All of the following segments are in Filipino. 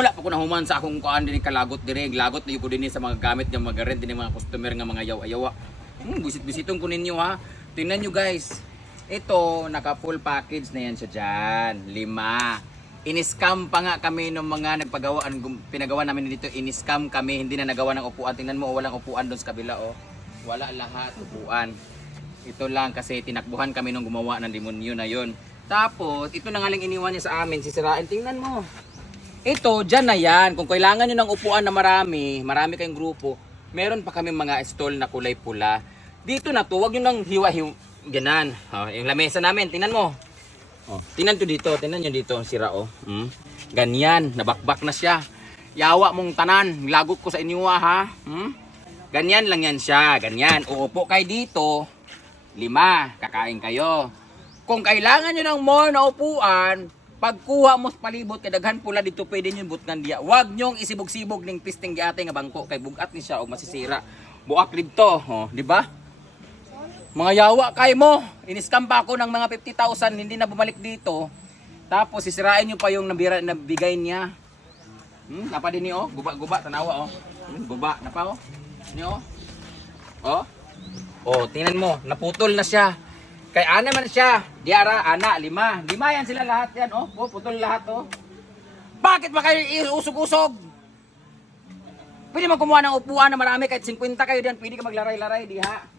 wala pa ko nahuman sa akong kuan din kalagot dire, lagot na ko din sa mga gamit ng mga rent din mga customer nga mga yawa-yawa. Bisit-bisitong ko ninyo ha. Tingnan nyo guys. Ito, naka full package na yan siya dyan. 5. In-scam pa nga kami ng mga nagpagawa, pinagawa namin dito, in-scam kami, hindi na nagawa ng upuan. Tingnan mo, walang upuan doon sa kabila oh. Wala lahat upuan. Ito lang kasi tinakbuhan kami nung gumawa ng demonyo na yon. Tapos, ito na nga lang iniwan niya sa amin, sisirain. Tingnan mo. Ito, dyan na yan. Kung kailangan nyo ng upuan na marami kayong grupo, meron pa kami mga stall na kulay pula. Dito na to, wag nyo nang hiwa-hiwa. Ganan. Oh, yung lamesa namin, tingnan mo. Oh, tingnan to dito, tingnan nyo dito, sira oh. Ganyan, nabakbak na siya. Yawa mong tanan, lagot ko sa inyo ha. Ganyan lang yan siya, ganyan. Uupo kayo dito, 5, kakain kayo. Kung kailangan nyo ng more na upuan, pagkuha mo sa palibot, kadaghan pula dito, pwede nyo butnan diya. Huwag nyong isibog-sibog ng pisting giate nga bangko, kay bugat ni siya o masisira. Buak dito, oh, di ba? Mga yawa kay mo, in-scam pa ako ng mga 50,000, hindi na bumalik dito. Tapos sisirain nyo pa yung nabigay niya. Napa din niyo, guba-guba, tanawa oh. Guba, napa oh. Niyo oh. Oh, tingnan mo, naputol na siya. Kay ana man siya, diara, ana, 5. 5 yan sila lahat yan, oh. Oh, putol lahat, oh. Bakit ba kayo usog-usog? Pwede man kumuha ng upuan na marami, kahit 50 kayo diyan, pwede ka maglaray-laray, diha.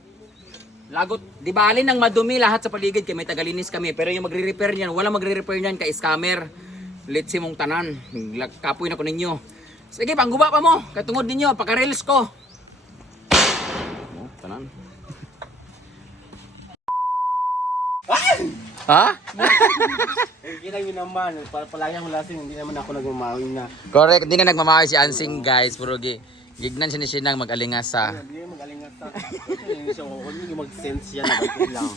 Lagot, di bali nang madumi lahat sa paligid kay may tagalinis kami, pero yung magre-repair niyan, wala magre-repair niyan kay scammer. Let's mong tanan, kapoy na ko ninyo. Sige, pangguba pa mo, katungod ninyo, paka-reels ko. Oh, tanan. Ha? Hindi na naman, palayang wala sin, hindi naman ako nagmamawi na. Correct, hindi nga nagmamawi si Ansing guys, puro gignan siya ni Sinang mag-alingasa. Hindi mag-alingasa. So, hindi mag-sense yan, nagpapit lang.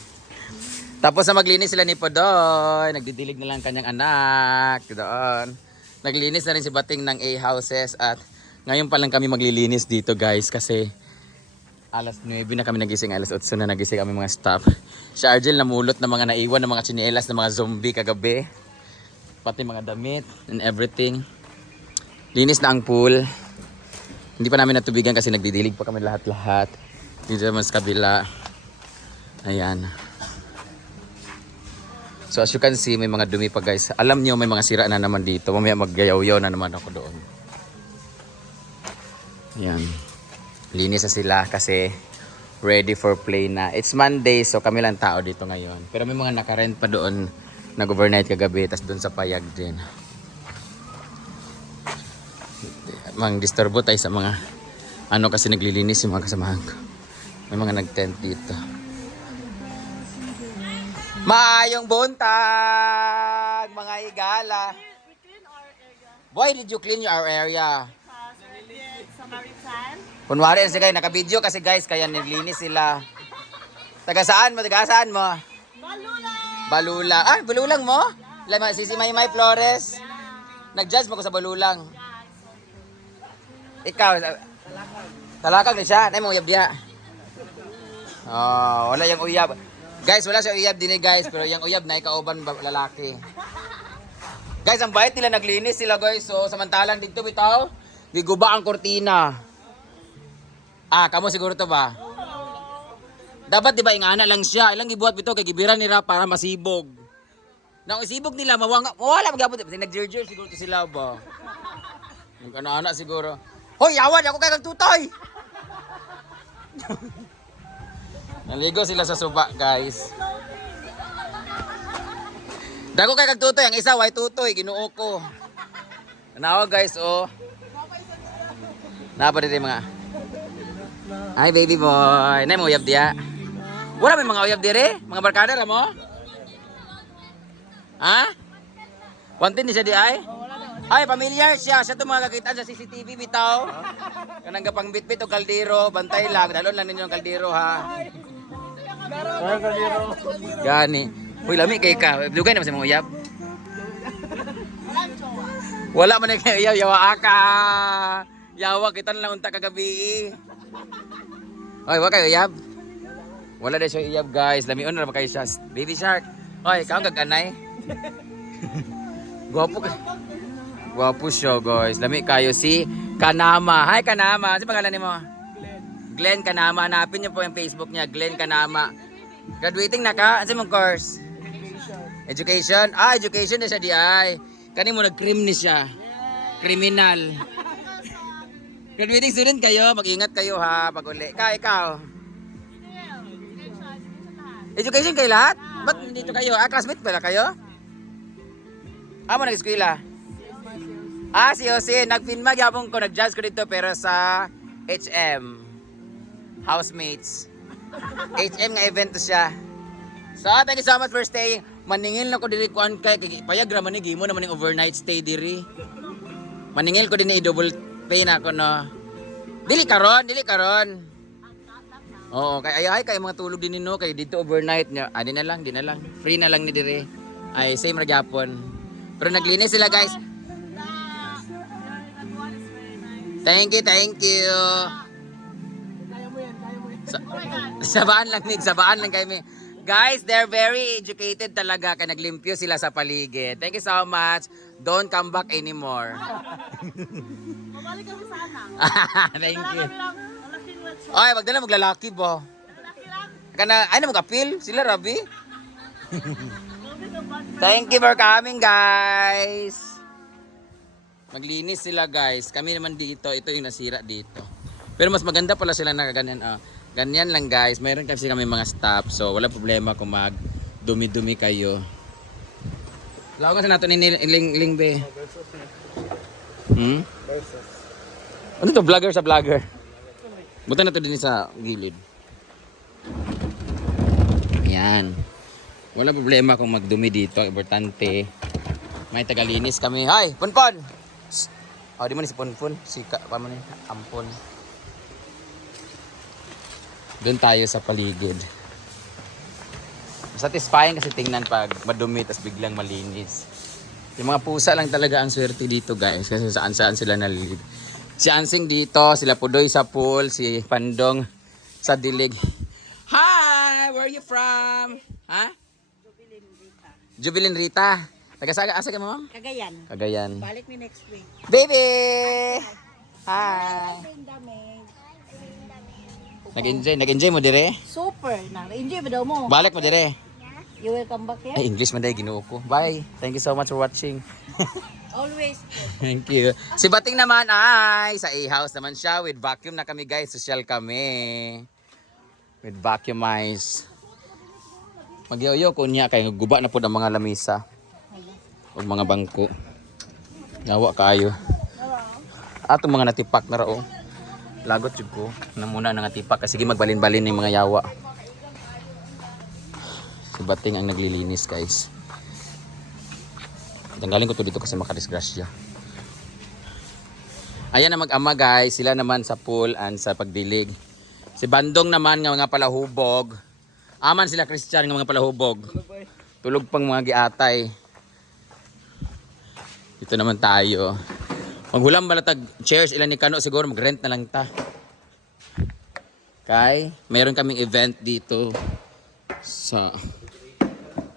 Tapos na maglinis sila ni Podoy, nagdidilig na lang kanyang anak doon. Naglinis na rin si Bating ng A-houses at ngayon pa lang kami maglilinis dito guys kasi alas 9 na kami nagising, alas 8 na nagising kami mga staff. Si Argel namulot na mga naiwan ng mga tsinelas ng mga zombie kagabi. Pati mga damit and everything. Linis na ang pool. Hindi pa namin natubigan kasi nagdidilig pa kami lahat-lahat. Dito naman sa kabila. Ayan. So as you can see, may mga dumi pa guys. Alam niyo may mga sira na naman dito. Mamaya magyayaw-yaw na naman ako doon. Ayan. Linis na sila kasi ready for play na. It's Monday so kami lang tao dito ngayon. Pero may mga nakarent pa doon. Nag-overnight kagabi. Tapos doon sa payag din. Mang disturbo tayo sa mga ano kasi naglilinis yung mga kasamahan ko. May mga nag-tent dito. Maayong buntag mga igala. Why did you clean our area? Sa Maritime. Kunwari kasi kayo naka-video kasi guys kaya naglilinis sila. Taga saan mo? Taga saan mo? Balulang! Balulang. Ah, Balulang mo? Sisi Maymay Flores. Nag-judge mo ko sa Balulang. Ikaw, talakag na siya. Nay mo uyab diha. Oh, wala yung uyab. Guys, wala siya uyab din guys, pero yung uyab na ikauban lalaki. Guys, ang bait nila naglinis sila guys. So, samantalang dito bitaw, giguba ang kortina. Ah, kamo siguro to ba? Dapat 'di ba ingana lang siya. Ilang gibuhat bitaw kay gibiran nila para masibog. Nang isibog nila mawanga, wala magabot. Nag-jerjer siguro to sila ba. Yung anak siguro. Hoy, awan ako kay kagtutoy. Naligo sila sa suba, guys. Dako kay kagtutoy, ang isa way tutoy, ginuo ko. Tanawa guys, oh. Napa dito mga. Ay, baby boy. Nay mo uyab diya. Wala may mga uyab dire? Mga barkada ra mo? Ha? Wantin ni siya di ay? Ay, familiar siya. Siya ito mga kakita sa CCTV bitaw. Kanang gapang bitbit o kaldero. Bantay lang. Dalon lang ninyo ang kaldero ha. Gani. Uy, lami kay ka. Dugay naman sa mga uyab. Wala man kay uyab. Yawa ka. Yawa kita na lang unta kagabi. Oy, wala kayo uyab. Wala na siya uyab guys. Lamion na ba kayo siya. Baby Shark. Oy, ikaw gaganay. Gwapo ka. Gwapo siya guys. Lami kayo si Kanama. Hi Kanama. Ano pangalan mo? Glenn Kanama. Hanapin niyo po yung Facebook niya. Glenn Kanama. Graduating na ka? Ano mong course? Education. Education na siya di ay. Kani mo nag-crim ni siya. Criminal. Graduating student kayo. Mag-ingat kayo ha. Pag uli. Ikaw. Education kayo lahat? Ba't dito kayo? Classmate pala kayo? Mo nag-eskwela? Si Jose. Nag-filmag yapon ko. Nag-judge ko dito pero sa HM. Housemates. HM nga event to siya. So, thank you so much for staying. Maningil na ko diri kuan kay payag ra man ni gimo naman ning overnight stay diri. Maningil ko din i double pay na ako no. Dili karon. Oo, kay ay kay mga tulog din nino kay dito overnight nya. Di na lang. Free na lang ni diri. Ay same ra gyapon. Pero naglinis sila guys. Thank you. Sabaan lang kami. Guys, they're very educated talaga kaya naglimpyo sila sa paligid. Thank you so much. Don't come back anymore. Mabalik kami sana. Thank you. Malaking wetsuit. Ay, magdala maglalaki ba? Malaki lang. Kana ay na mag-appeal sila Rabi. Grabe ka ba? Thank you for coming, guys. Maglinis sila, guys. Kami naman dito, ito yung nasira dito. Pero mas maganda pala sila na ganyan. Ganyan lang, guys. Mayroon kasi kami mga staff, so wala problema kung mag-dumi-dumi kayo. Lawa sa nato ni Lingbe. Ano to? Vlogger sa vlogger. Buta na to din sa gilid. Yan. Wala problema kung magdumi dito. Importante. May tagalinis kami. Hi! Punpon! Di mo ni si Punpon. Paano ni? Ampon. Doon tayo sa paligid. Satisfying kasi tingnan pag madumi tas biglang malinis. Yung mga pusa lang talaga ang swerte dito guys. Kasi saan sila nalilid. Si Ansing dito, sila Pudoy sa pool, si Pandong sa dilig. Hi! Where are you from? Ha? Jubilin Rita. Asa ka ma'am? Cagayan. Balik ni next week. Baby! Hi! Nag-enjoy mo dire? Super. Na-enjoy ba daw mo? Balik mo dire. You will come back here? Ay, English man dahil ginoo ko. Bye. Thank you so much for watching. Always. Thank you. Si Bating naman ay sa A-house naman siya. With vacuum na kami guys. Social kami. With vacuumize. Magyaw-yaw ko niya. Kaya guba na po ng mga lamisa. O mga bangko. Gawa kayo. Atong mga natipak na rao. Lagot jud ko na muna nga tipak kasi sige magbalin-balin ng mga yawa. Si Bating ang naglilinis guys. Tanggalin ko to dito kasi makadisgrasya. Ayan na mag-ama guys, sila naman sa pool and sa pagdilig. Si Bandong naman nga mga palahubog. Aman sila Christian nga mga palahubog. Tulog pang mga giatay. Dito naman tayo. Maghulam balatag chairs ilan ni Kano siguro mag-rent na lang ta. Mayroon kaming event dito sa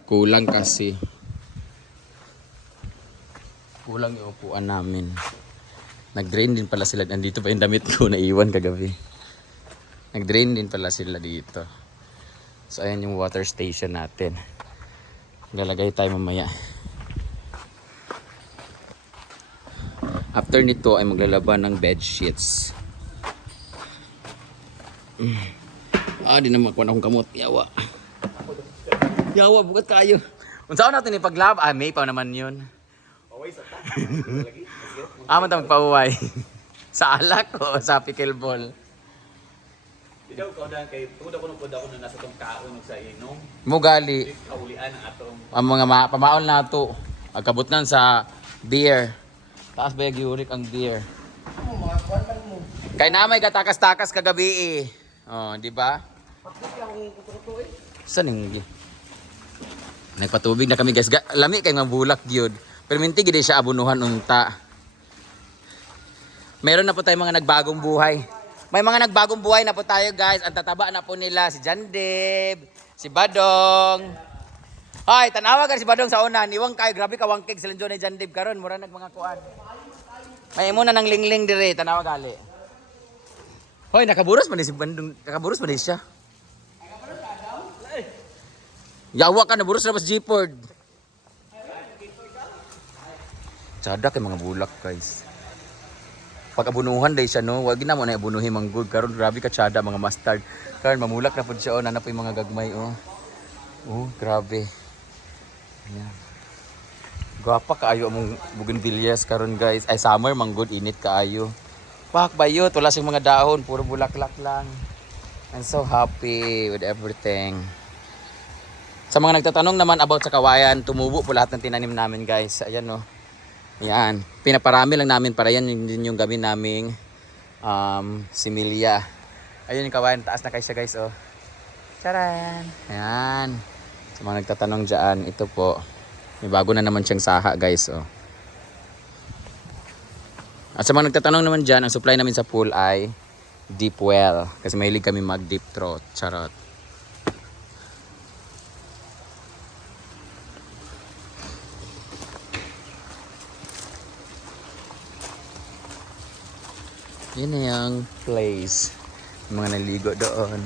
kulang kasi. Kulang yung upuan namin. Nag-drain din pala sila. Nandito pa yung damit ko na iwan kagabi. Nag-drain din pala sila dito. So ayan yung water station natin. Lalagay tayo mamaya. After nito ay maglalaban ng bed sheets. Di na makuha na akong kamot. Yawa, bukat kayo. Unsa natin ipaglab? May pa naman yun. Man ta magpauway. Sa alak o sa pickleball? Bidaw ko dahil kay tuda ko na nasa tong kaon sa inom. Mugali. Kaulian ang atong. Ang mga pamaon na ito. Agkabutnan sa beer. Taas ba yung yurik ang beer? Kay na may katakas-takas kagabi di ba? Saan yung nagpatubig na kami guys. Lami kay mga bulak yun. Pero minti gid siya abunuhan unta. Meron na po tayong mga nagbagong buhay. May mga nagbagong buhay na po tayo guys. Ang tataba na po nila si Jandeb, si Badong. Hoy, tanawa ka si Badong sa una. Niwang kay grabe ka wangkig sila Johnny Jandib karon mura nag mga kuan. May mo na ng lingling dire, tanawa gali. Hoy, nakaburos man ni si Badong, nakaburos man ni siya. Yawa ka naburos na mas G-Ford. Tsada kay mga bulak, guys. Pag abunuhan day siya no, wag na mo na abunuhin manggod karon grabe ka tsada mga mustard. Karon mamulak na pud siya oh, nanap yung mga gagmay oh. Oh, grabe. Ayan. Gwapa kaayo among bougainvilleas karon guys. Ay summer manggod init kaayo. Pak bayot wala sing mga dahon, puro bulaklak lang. I'm so happy with everything. Sa mga nagtatanong naman about sa kawayan, tumubo po lahat ng tinanim namin guys. Ayan oh. Yan, pinaparami lang namin para yan yung gawin naming similya. Ayun yung kawayan, taas na kayo siya guys oh. Charan! Ayan. Sa mga nagtatanong dyan, ito po. May bago na naman siyang saha guys oh. At sa mga nagtatanong naman dyan, ang supply namin sa pool ay deep well. Kasi mahilig kami mag deep throat. Charot. Yun na yung place. Yung mga naligo doon.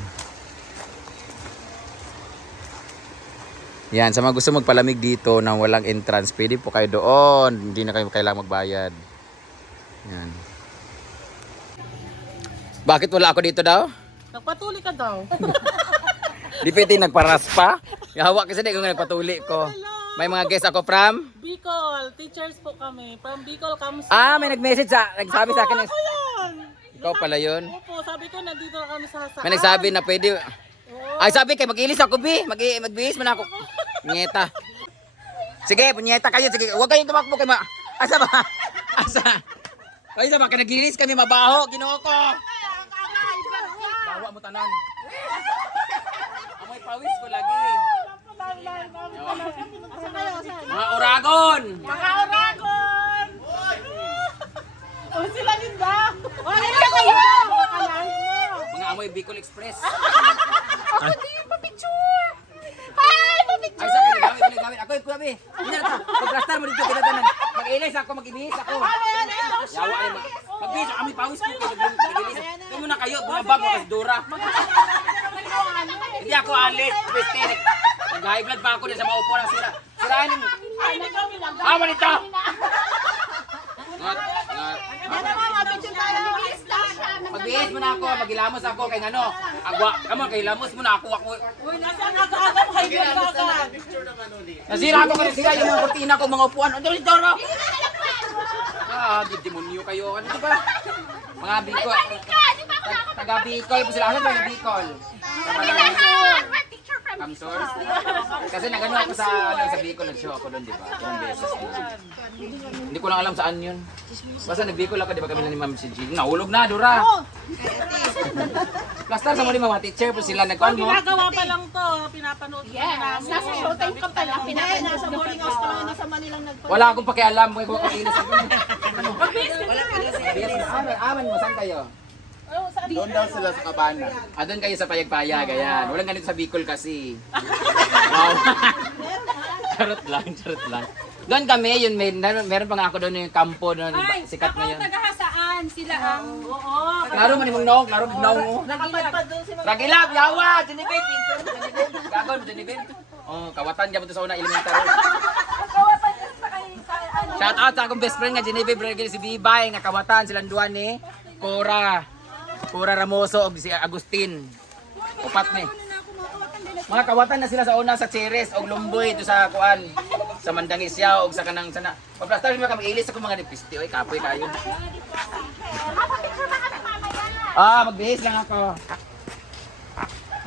Yan, sa mga gusto magpalamig dito na walang entrance, pwede po kayo doon. Hindi na kayo kailangang magbayad. Yan. Bakit wala ako dito daw? Nagpatuli ka daw. Di pwede nagparaspa. Hawak kasi di ko nga nagpatuli ko. May mga guest ako from? Bicol, teachers po kami. From Bicol, Kamusta? May nag-message nagsabi sa akin. Ako yan! Ikaw pala yun. Opo, sabi ko nandito na kami sa May nagsabi na pwede. Ay sabi kay mag-ilis ako bi. Magbihis man ako. Punyeta. Sige, punyeta kayo. Sige, huwag kayong tumakbo kay ma. Asa ba? Asa? Ay sa ba kanagilis kami mabaho, Ginoo ko. Bawa mo tanan. Amoy pawis ko lagi. Mga uragon. Mga Oragon! O sila din ba? O sila kayo! Mga amoy Bicol Express. Ako di yung papicture! Hi! Papicture! Ay sa akin, gamit. Ako yung kuyabi. Hindi na ito. Pag-plastar mo dito, kinatanan. Mag-ilis ako, mag-ibihis ako. Yawa ay mag-ibihis. Amoy pawis ko. Mag-ilis. Ito muna kayo. Bumabag mo kasi Dora. Hindi ako alis. Pweste. Nag-high blood pa ako din sa maupo lang sila. Sirahin mo. Awan ito! Magbihis mo na ako, magilamos ako kay ano. Agwa, kamo kay lamos mo na ako. Uy, nasaan ka agad? High blood ka agad. Nasira ako kasi sila yung mga kortina ko, mga upuan. Ano dito, Doro? Demonyo kayo. Ano ito ba? Mga Bicol. Taga Bicol po sila. Ano taga Bicol? Kamsor? Kasi nagano ako sa Bicol, nag-show ako doon, di ba? Ilang beses. Hindi ko lang alam saan yun. Basta nag-Bicol ako, di ba kami na ni Ma'am si G. Nahulog na, Dora! Plastar sa mga mga teacher po sila. Nagkuhan mo? Ginagawa pa lang to, pinapanood ko na namin. Nasa showtime ka pala. Nasa boarding house ka lang. Nasa Manilang nagpapalala. Wala akong pakialam. May kuha kainis ako. Wala pa na aman mo, saan kayo? Doon daw sila sa Cabana. Doon kayo sa Payag-Payag, ayan. Walang ganito sa Bicol kasi. Wow. Charot lang. Doon kami, yun, meron pa nga ako doon yung kampo doon, sikat na yun. Taga-hasaan sila ang... Oo. Klaro man yung nong, klaro nong. Nakapadpad doon si Ragilap, yawa, Jenibin, Gagon, Jenibin. Oh, kawatan niya po sa una, elementary. Shout out sa akong best friend nga, Jenibin, Brigil, si Bibay, nga kawatan, silang duwan ni Cora Ramoso, o si Agustin. Upat ni. Mga kawatan na sila sa una sa Ceres o Lumboy ito sa kuan sa Mandangisya o sa kanang sana. Pagplastar mo kami ilis ako mga nipisti oy kapoy kayo. Magbihis lang ako.